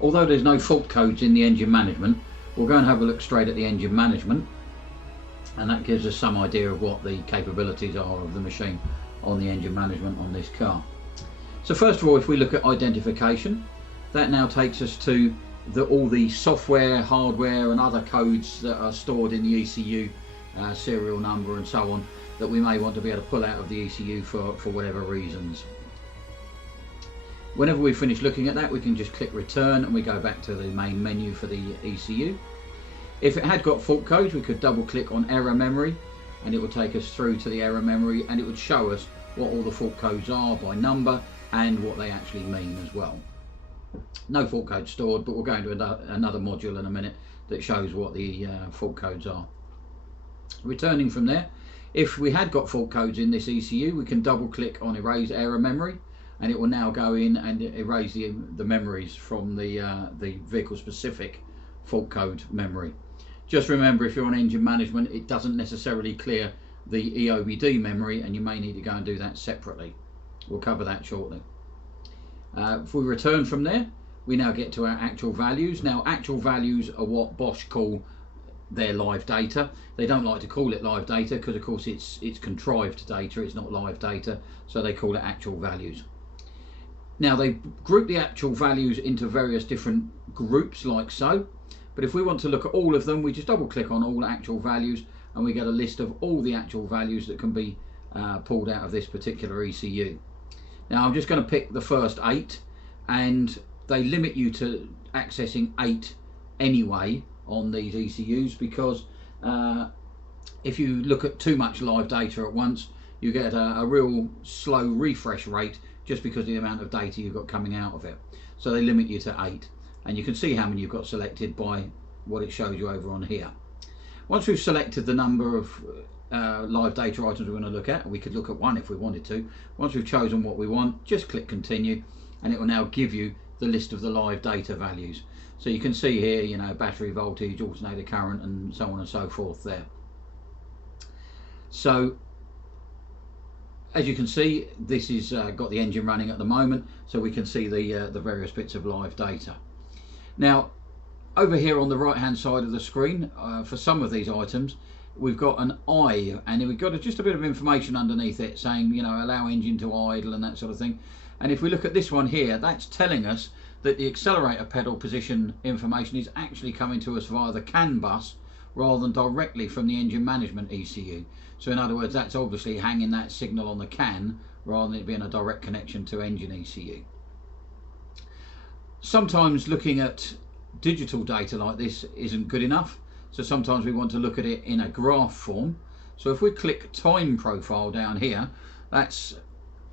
Although there's no fault codes in the engine management, we'll go and have a look straight at the engine management, and that gives us some idea of what the capabilities are of the machine on the engine management on this car. So first of all, if we look at identification, that now takes us to all the software, hardware and other codes that are stored in the ECU, serial number and so on, that we may want to be able to pull out of the ECU for whatever reasons. Whenever we finish looking at that, we can just click return and we go back to the main menu for the ECU. If it had got fault codes, we could double click on error memory and it would take us through to the error memory, and it would show us what all the fault codes are by number and what they actually mean as well. No fault code stored, but we'll go into another module in a minute that shows what the fault codes are. Returning from there, if we had got fault codes in this ECU, we can double click on erase error memory and it will now go in and erase the memories from the vehicle specific fault code memory. Just remember, if you're on engine management, it doesn't necessarily clear the EOBD memory and you may need to go and do that separately. We'll cover that shortly. If we return from there, we now get to our actual values. Now, actual values are what Bosch call their live data. They don't like to call it live data because of course it's contrived data, it's not live data, so they call it actual values. Now they group the actual values into various different groups like so, but if we want to look at all of them, we just double click on all actual values and we get a list of all the actual values that can be pulled out of this particular ECU. Now I'm just going to pick the first 8, and they limit you to accessing 8 anyway on these ECUs, because if you look at too much live data at once, you get a real slow refresh rate just because of the amount of data you've got coming out of it. So they limit you to 8, and you can see how many you've got selected by what it shows you over on here. Once we've selected the number of live data items we're going to look at, we could look at 1 if we wanted to. Once we've chosen what we want, just click continue and it will now give you the list of the live data values. So you can see here, you know, battery voltage, alternator current and so on and so forth there. So as you can see, this is got the engine running at the moment, so we can see the various bits of live data. Now over here on the right hand side of the screen, for some of these items we've got an I, and we've got just a bit of information underneath it saying, you know, allow engine to idle and that sort of thing. And if we look at this one here, that's telling us that the accelerator pedal position information is actually coming to us via the CAN bus rather than directly from the engine management ECU. So in other words, that's obviously hanging that signal on the CAN rather than it being a direct connection to engine ECU. Sometimes looking at digital data like this isn't good enough, so sometimes we want to look at it in a graph form. So if we click time profile down here, that's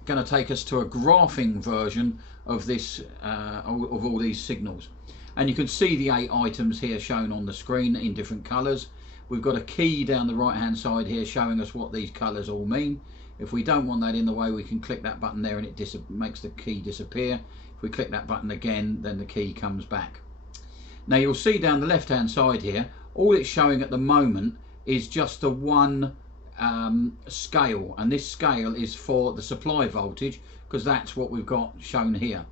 going to take us to a graphing version of this of all these signals, and you can see the 8 items here shown on the screen in different colors. We've got a key down the right hand side here showing us what these colors all mean. If we don't want that in the way, we can click that button there and it makes the key disappear. If we click that button again, then the key comes back. Now you'll see down the left hand side here, all it's showing at the moment is just the one scale, and this scale is for the supply voltage because that's what we've got shown here.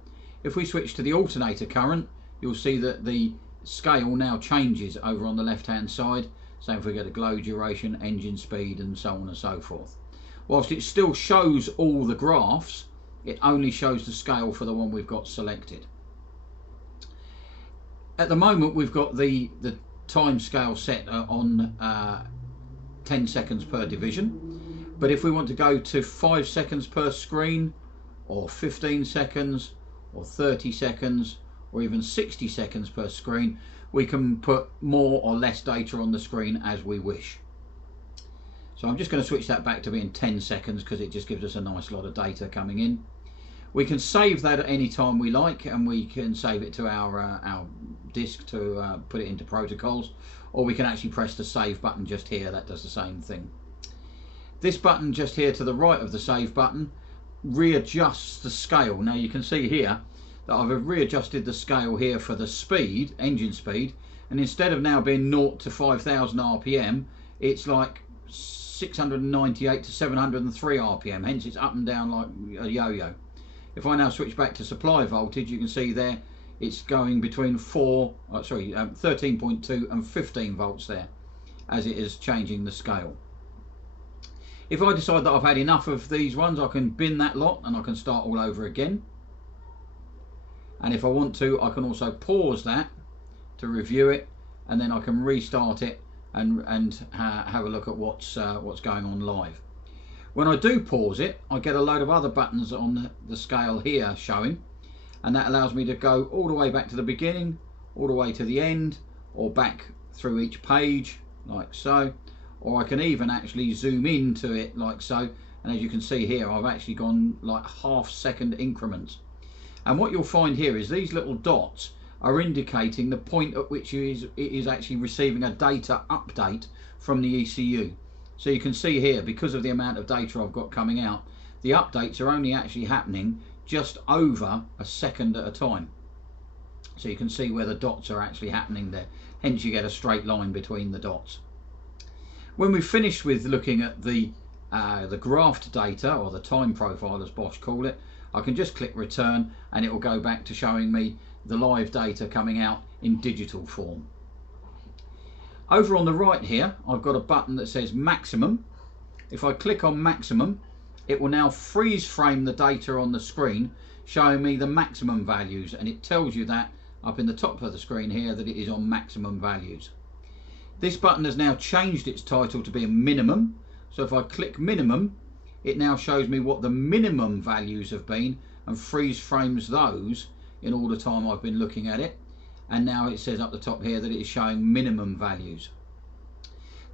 If we switch to the alternator current, you'll see that the scale now changes over on the left hand side. Same if we get a glow duration, engine speed and so on and so forth. Whilst it still shows all the graphs, it only shows the scale for the one we've got selected. At the moment we've got the time scale set on 10 seconds per division, but if we want to go to 5 seconds per screen, or 15 seconds, or 30 seconds, or even 60 seconds per screen, we can put more or less data on the screen as we wish. So I'm just going to switch that back to being 10 seconds because it just gives us a nice lot of data coming in. We can save that at any time we like, and we can save it to our disk to put it into protocols, or we can actually press the save button just here. That does the same thing. This button just here to the right of the save button readjusts the scale. Now you can see here that I've readjusted the scale here for the speed, engine speed, and instead of now being 0 to 5,000 RPM, it's like 698 to 703 RPM, hence it's up and down like a yo-yo. If I now switch back to supply voltage, you can see there it's going between 13.2 and 15 volts there, as it is changing the scale. If I decide that I've had enough of these ones, I can bin that lot and I can start all over again. And if I want to, I can also pause that to review it, and then I can restart it and have a look at what's going on live. When I do pause it, I get a load of other buttons on the scale here showing, and that allows me to go all the way back to the beginning, all the way to the end, or back through each page like so, or I can even actually zoom into it like so. And as you can see here, I've actually gone like half-second increments. And what you'll find here is these little dots are indicating the point at which it is actually receiving a data update from the ECU. So you can see here, because of the amount of data I've got coming out, the updates are only actually happening just over a second at a time. So you can see where the dots are actually happening there. Hence you get a straight line between the dots. When we've finished with looking at the graphed data, or the time profile as Bosch call it, I can just click return and it will go back to showing me the live data coming out in digital form. Over on the right here, I've got a button that says maximum. If I click on maximum, it will now freeze frame the data on the screen, showing me the maximum values, and it tells you that up in the top of the screen here that it is on maximum values. This button has now changed its title to be a minimum. So if I click minimum, it now shows me what the minimum values have been and freeze frames those in all the time I've been looking at it. And now it says up the top here that it is showing minimum values.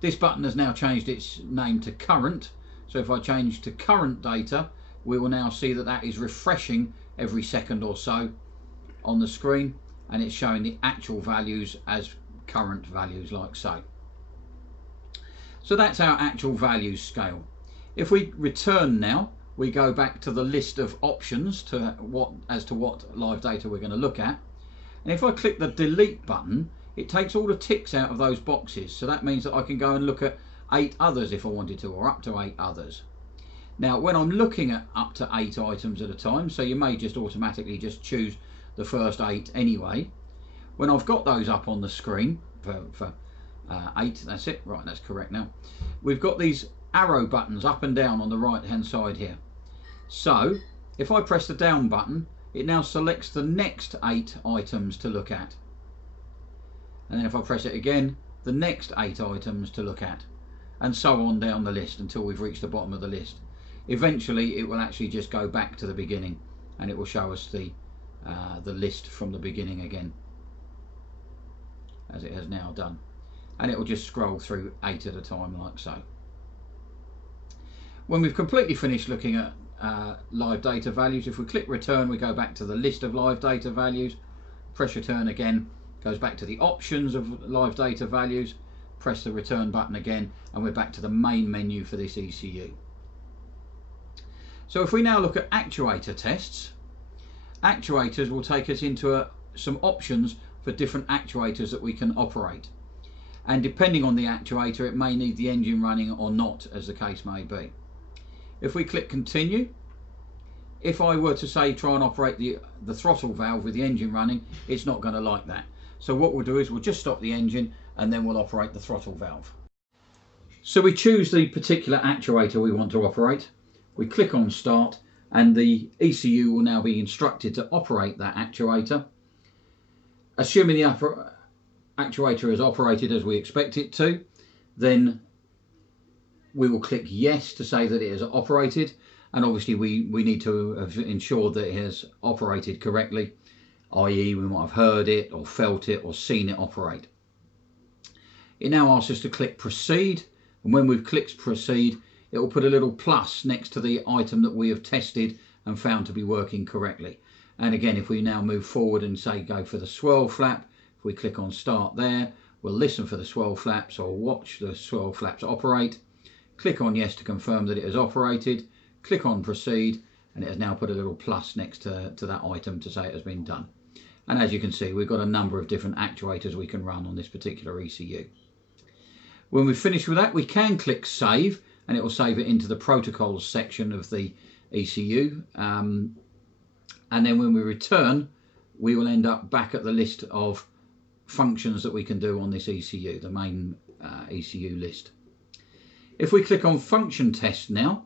This button has now changed its name to current. So if I change to current data, we will now see that that is refreshing every second or so on the screen, and it's showing the actual values as current values like so. So that's our actual values scale. If we return now, we go back to the list of options as to what live data we're going to look at. And if I click the delete button, it takes all the ticks out of those boxes. So that means that I can go and look at 8 others if I wanted to, or up to 8 others. Now when I'm looking at up to 8 items at a time, so you may just automatically just choose the first 8 anyway. When I've got those up on the screen for 8, that's it, right, that's correct now. We've got these arrow buttons up and down on the right hand side here. So if I press the down button, it now selects the next 8 items to look at. And then if I press it again, the next 8 items to look at, and so on down the list until we've reached the bottom of the list. Eventually it will actually just go back to the beginning and it will show us the list from the beginning again, as it has now done. And it will just scroll through 8 at a time like so. When we've completely finished looking at live data values, if we click return, we go back to the list of live data values. Press return again, goes back to the options of live data values. Press the return button again, and we're back to the main menu for this ECU. So if we now look at actuator tests, actuators will take us into some options for different actuators that we can operate. And depending on the actuator, it may need the engine running or not, as the case may be. If we click continue, if I were to say try and operate the throttle valve with the engine running, it's not going to like that. So what we'll do is we'll just stop the engine and then we'll operate the throttle valve. So we choose the particular actuator we want to operate. We click on start and the ECU will now be instructed to operate that actuator. Assuming the actuator is operated as we expect it to, then we will click yes to say that it is operated, and obviously we need to have ensured that it has operated correctly, i.e. we might have heard it or felt it or seen it operate. It now asks us to click proceed, and when we've clicked proceed, it will put a little plus next to the item that we have tested and found to be working correctly. And again, if we now move forward and say go for the swirl flap, if we click on start there, we'll listen for the swirl flaps or watch the swirl flaps operate. Click on yes to confirm that it has operated, click on proceed, and it has now put a little plus next to that item to say it has been done. And as you can see, we've got a number of different actuators we can run on this particular ECU. When we've finished with that, we can click save, and it will save it into the protocols section of the ECU. And then when we return, we will end up back at the list of functions that we can do on this ECU, the main ECU list. If we click on function test now,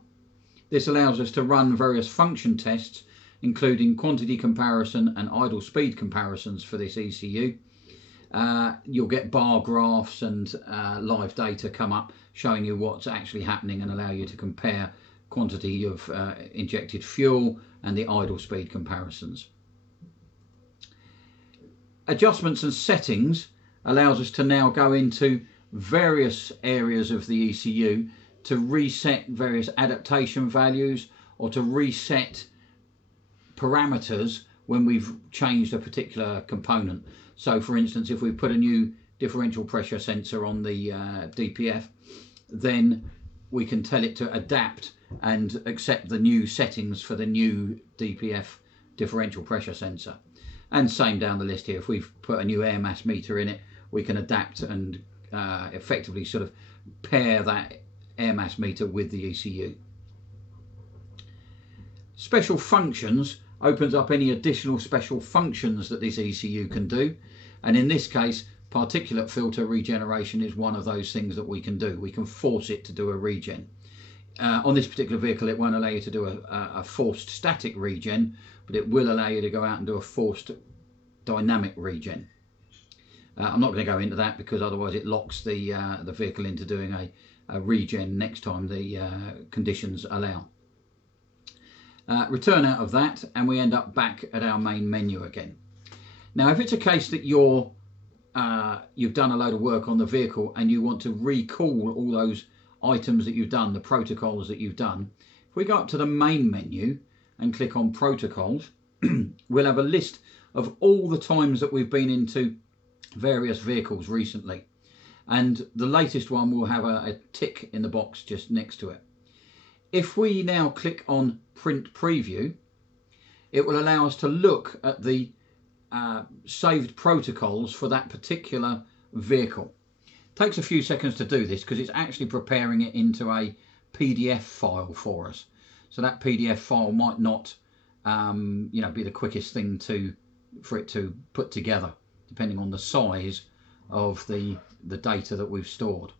this allows us to run various function tests, including quantity comparison and idle speed comparisons for this ECU. You'll get bar graphs and live data come up showing you what's actually happening and allow you to compare quantity of injected fuel and the idle speed comparisons. Adjustments and settings allows us to now go into various areas of the ECU to reset various adaptation values or to reset parameters when we've changed a particular component. So for instance, if we put a new differential pressure sensor on the DPF, then we can tell it to adapt and accept the new settings for the new DPF differential pressure sensor. And same down the list here, if we've put a new air mass meter in it, we can adapt and effectively sort of pair that air mass meter with the ECU. Special functions opens up any additional special functions that this ECU can do, and in this case particulate filter regeneration is one of those things that we can do. We can force it to do a regen. On this particular vehicle it won't allow you to do a forced static regen, but it will allow you to go out and do a forced dynamic regen. I'm not going to go into that because otherwise it locks the vehicle into doing a regen next time the conditions allow. Return out of that and we end up back at our main menu again. Now if it's a case that you've done a load of work on the vehicle and you want to recall all those items that you've done, the protocols that you've done, if we go up to the main menu and click on protocols, we'll have a list of all the times that we've been into various vehicles recently, and the latest one will have a tick in the box just next to it. If we now click on print preview, it will allow us to look at the saved protocols for that particular vehicle. It takes a few seconds to do this because it's actually preparing it into a PDF file for us. So that PDF file might not be the quickest thing for it to put together, depending on the size of the data that we've stored.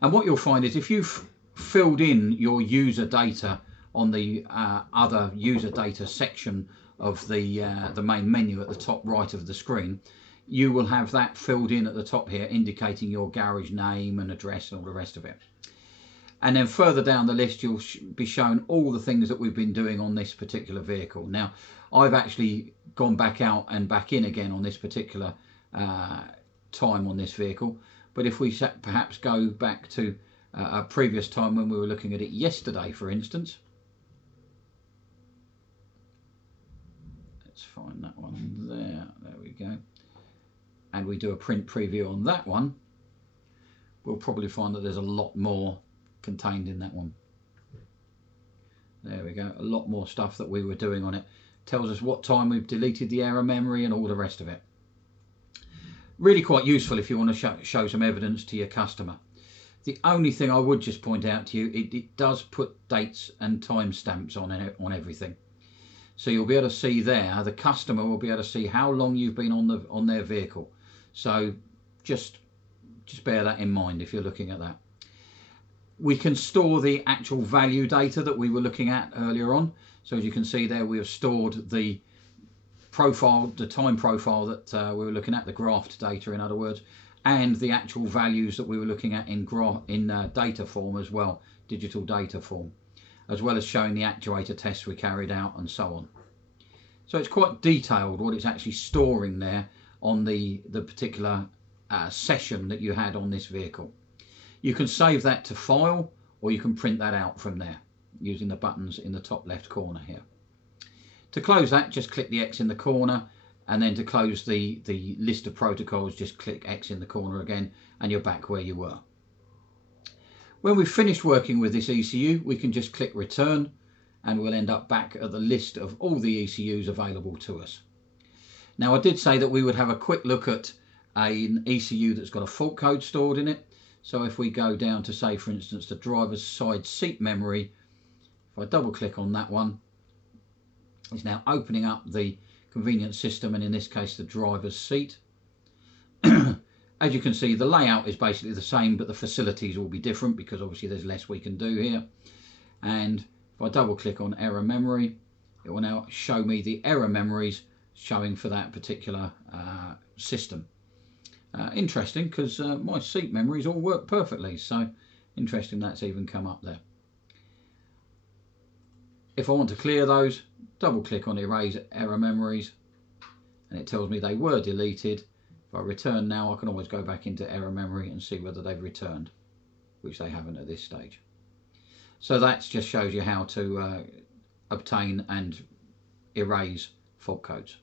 And what you'll find is if you've filled in your user data on the other user data section of the main menu at the top right of the screen, you will have that filled in at the top here, indicating your garage name and address and all the rest of it. And then further down the list you'll be shown all the things that we've been doing on this particular vehicle. Now I've actually gone back out and back in again on this particular time on this vehicle, but if we perhaps go back to a previous time when we were looking at it yesterday, for instance, let's find that one there we go, and we do a print preview on that one, we'll probably find that there's a lot more contained in that one. There we go, a lot more stuff that we were doing on it. Tells us what time we've deleted the error memory and all the rest of it. Really quite useful if you want to show some evidence to your customer. The only thing I would just point out to you, it does put dates and timestamps on everything. So you'll be able to see there, the customer will be able to see how long you've been on their vehicle. So just bear that in mind if you're looking at that. We can store the actual value data that we were looking at earlier on. So as you can see there, we have stored the profile, the time profile that we were looking at, the graphed data in other words, and the actual values that we were looking at in data form as well, digital data form, as well as showing the actuator tests we carried out and so on. So it's quite detailed what it's actually storing there on the particular session that you had on this vehicle. You can save that to file, or you can print that out from there using the buttons in the top left corner here. To close that, just click the X in the corner, and then to close the list of protocols, just click X in the corner again, and you're back where you were. When we've finished working with this ECU, we can just click return, and we'll end up back at the list of all the ECUs available to us. Now I did say that we would have a quick look at an ECU that's got a fault code stored in it. So if we go down to, say for instance, the driver's side seat memory, if I double click on that one, It's now opening up the convenience system, and in this case the driver's seat. As you can see, the layout is basically the same, but the facilities will be different because obviously there's less we can do here. And if I double click on error memory, it will now show me the error memories showing for that particular system. Interesting, because my seat memories all work perfectly, so interesting that's even come up there. If I want to clear those, double click on erase error memories, and it tells me they were deleted. If I return now, I can always go back into error memory and see whether they've returned, which they haven't at this stage. So that just shows you how to obtain and erase fault codes.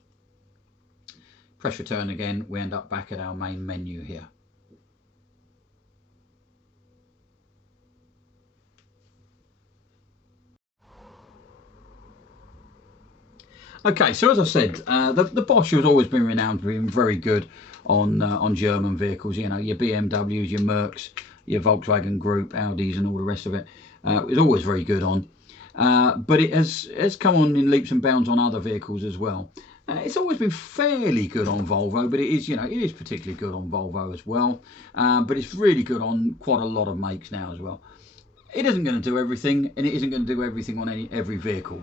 Press return again, we end up back at our main menu here. Okay, so as I said, the Bosch has always been renowned for being very good on German vehicles. You know, your BMWs, your Mercs, your Volkswagen Group, Audis, and all the rest of it. It's always very good on, but it has come on in leaps and bounds on other vehicles as well. It's always been fairly good on Volvo, but it is particularly good on Volvo as well. But it's really good on quite a lot of makes now as well. It isn't going to do everything, and it isn't going to do everything on every vehicle.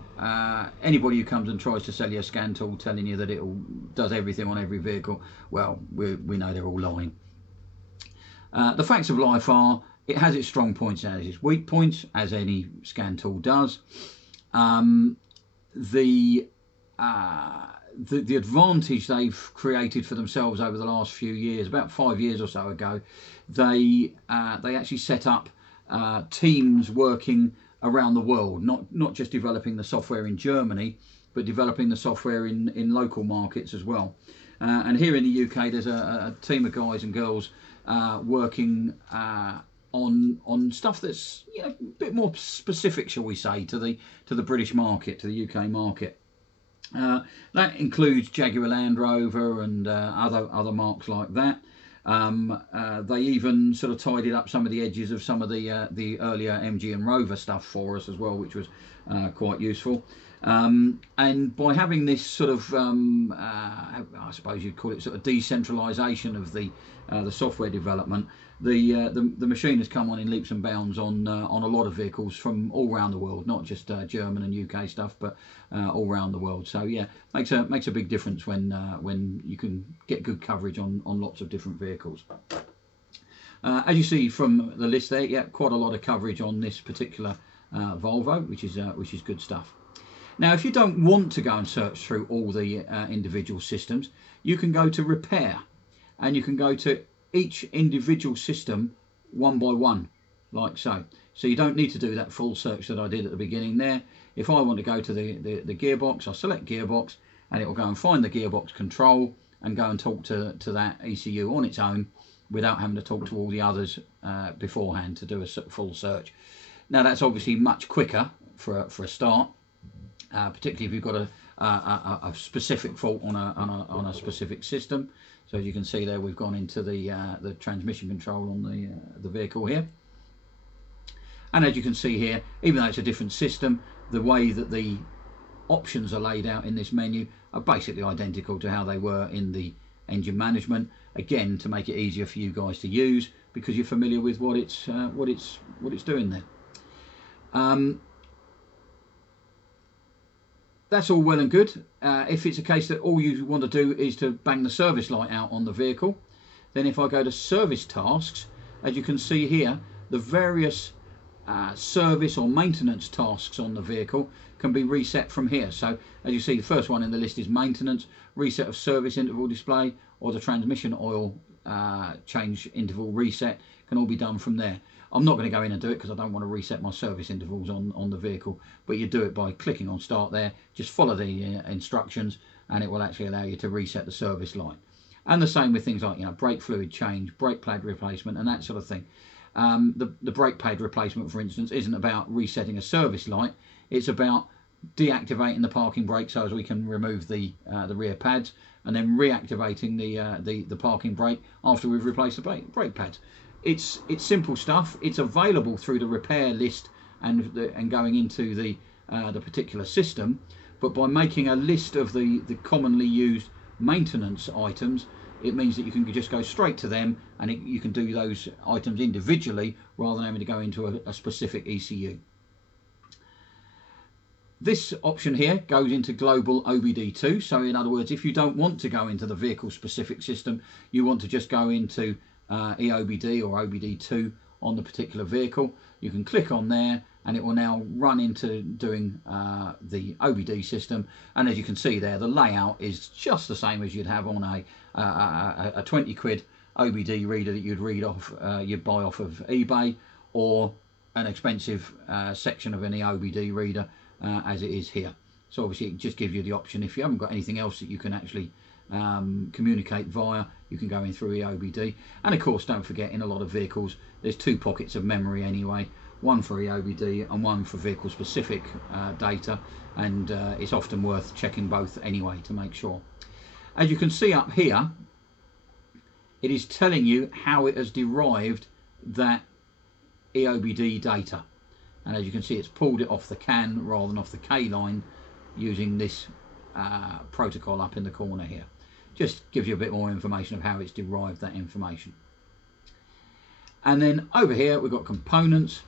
Anybody who comes and tries to sell you a scan tool telling you that it does everything on every vehicle, well, we know they're all lying. The facts of life are, it has its strong points and its weak points, as any scan tool does. The advantage they've created for themselves over the last few years, about 5 years or so ago, they actually set up teams working around the world, not just developing the software in Germany, but developing the software in local markets as well. And here in the UK, there's a team of guys and girls working on stuff that's, you know, a bit more specific, shall we say, to the British market, to the UK market. That includes Jaguar Land Rover and other marques like that. They even sort of tidied up some of the edges of some of the earlier MG and Rover stuff for us as well, which was quite useful. And by having this sort of, I suppose you'd call it sort of decentralisation of the software development, the machine has come on in leaps and bounds on a lot of vehicles from all around the world, not just German and UK stuff, but all around the world. So yeah, makes a big difference when you can get good coverage on lots of different vehicles. As you see from the list there, yeah, quite a lot of coverage on this particular Volvo, which is good stuff. Now, if you don't want to go and search through all the individual systems, you can go to repair, and you can go to each individual system one by one, like so. So you don't need to do that full search that I did at the beginning there. If I want to go to the gearbox, I'll select gearbox, and it will go and find the gearbox control and go and talk to that ECU on its own without having to talk to all the others beforehand to do a full search. Now, that's obviously much quicker for a start. Particularly if you've got a specific fault on a specific system. So as you can see there, we've gone into the transmission control on the vehicle here. And as you can see here, even though it's a different system, the way that the options are laid out in this menu are basically identical to how they were in the engine management. Again, to make it easier for you guys to use, because you're familiar with what it's doing there. That's all well and good. If it's a case that all you want to do is to bang the service light out on the vehicle, then if I go to service tasks, as you can see here, the various service or maintenance tasks on the vehicle can be reset from here. So as you see, the first one in the list is maintenance, reset of service interval display, or the transmission oil change interval reset can all be done from there. I'm not going to go in and do it because I don't want to reset my service intervals on the vehicle, but you do it by clicking on start there. Just follow the instructions and it will actually allow you to reset the service light. And the same with things like, you know, brake fluid change, brake pad replacement, and that sort of thing. The brake pad replacement, for instance, isn't about resetting a service light. It's about deactivating the parking brake so as we can remove the rear pads, and then reactivating the parking brake after we've replaced the brake pads. It's simple stuff. It's available through the repair list and going into the particular system, but by making a list of the commonly used maintenance items, it means that you can just go straight to them, and you can do those items individually rather than having to go into a specific ECU. This option here goes into global OBD2. So in other words, if you don't want to go into the vehicle specific system, you want to just go into EOBD or OBD2 on the particular vehicle, you can click on there and it will now run into doing the OBD system. And as you can see there, the layout is just the same as you'd have on a 20 quid OBD reader that you'd buy off of eBay, or an expensive section of any OBD reader as it is here. So obviously it just gives you the option, if you haven't got anything else that you can actually communicate via, you can go in through EOBD. And of course, don't forget, in a lot of vehicles there's two pockets of memory anyway, one for EOBD and one for vehicle specific data, and it's often worth checking both anyway to make sure. As you can see up here, it is telling you how it has derived that EOBD data, and as you can see, it's pulled it off the CAN rather than off the K line using this protocol up in the corner here. Just gives you a bit more information of how it's derived that information. And then over here we've got components,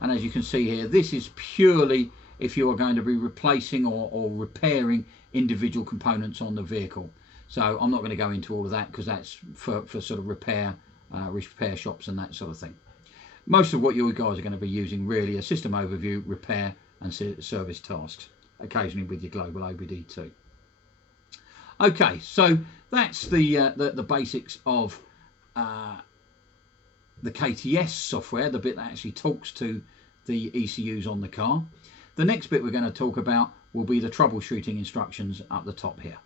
and as you can see here, this is purely if you are going to be replacing or repairing individual components on the vehicle. So I'm not going to go into all of that because that's for sort of repair shops and that sort of thing. Most of what you guys are going to be using really are system overview, repair and service tasks, occasionally with your global OBD2. Okay, so that's the basics of the KTS software, the bit that actually talks to the ECUs on the car. The next bit we're going to talk about will be the troubleshooting instructions up the top here.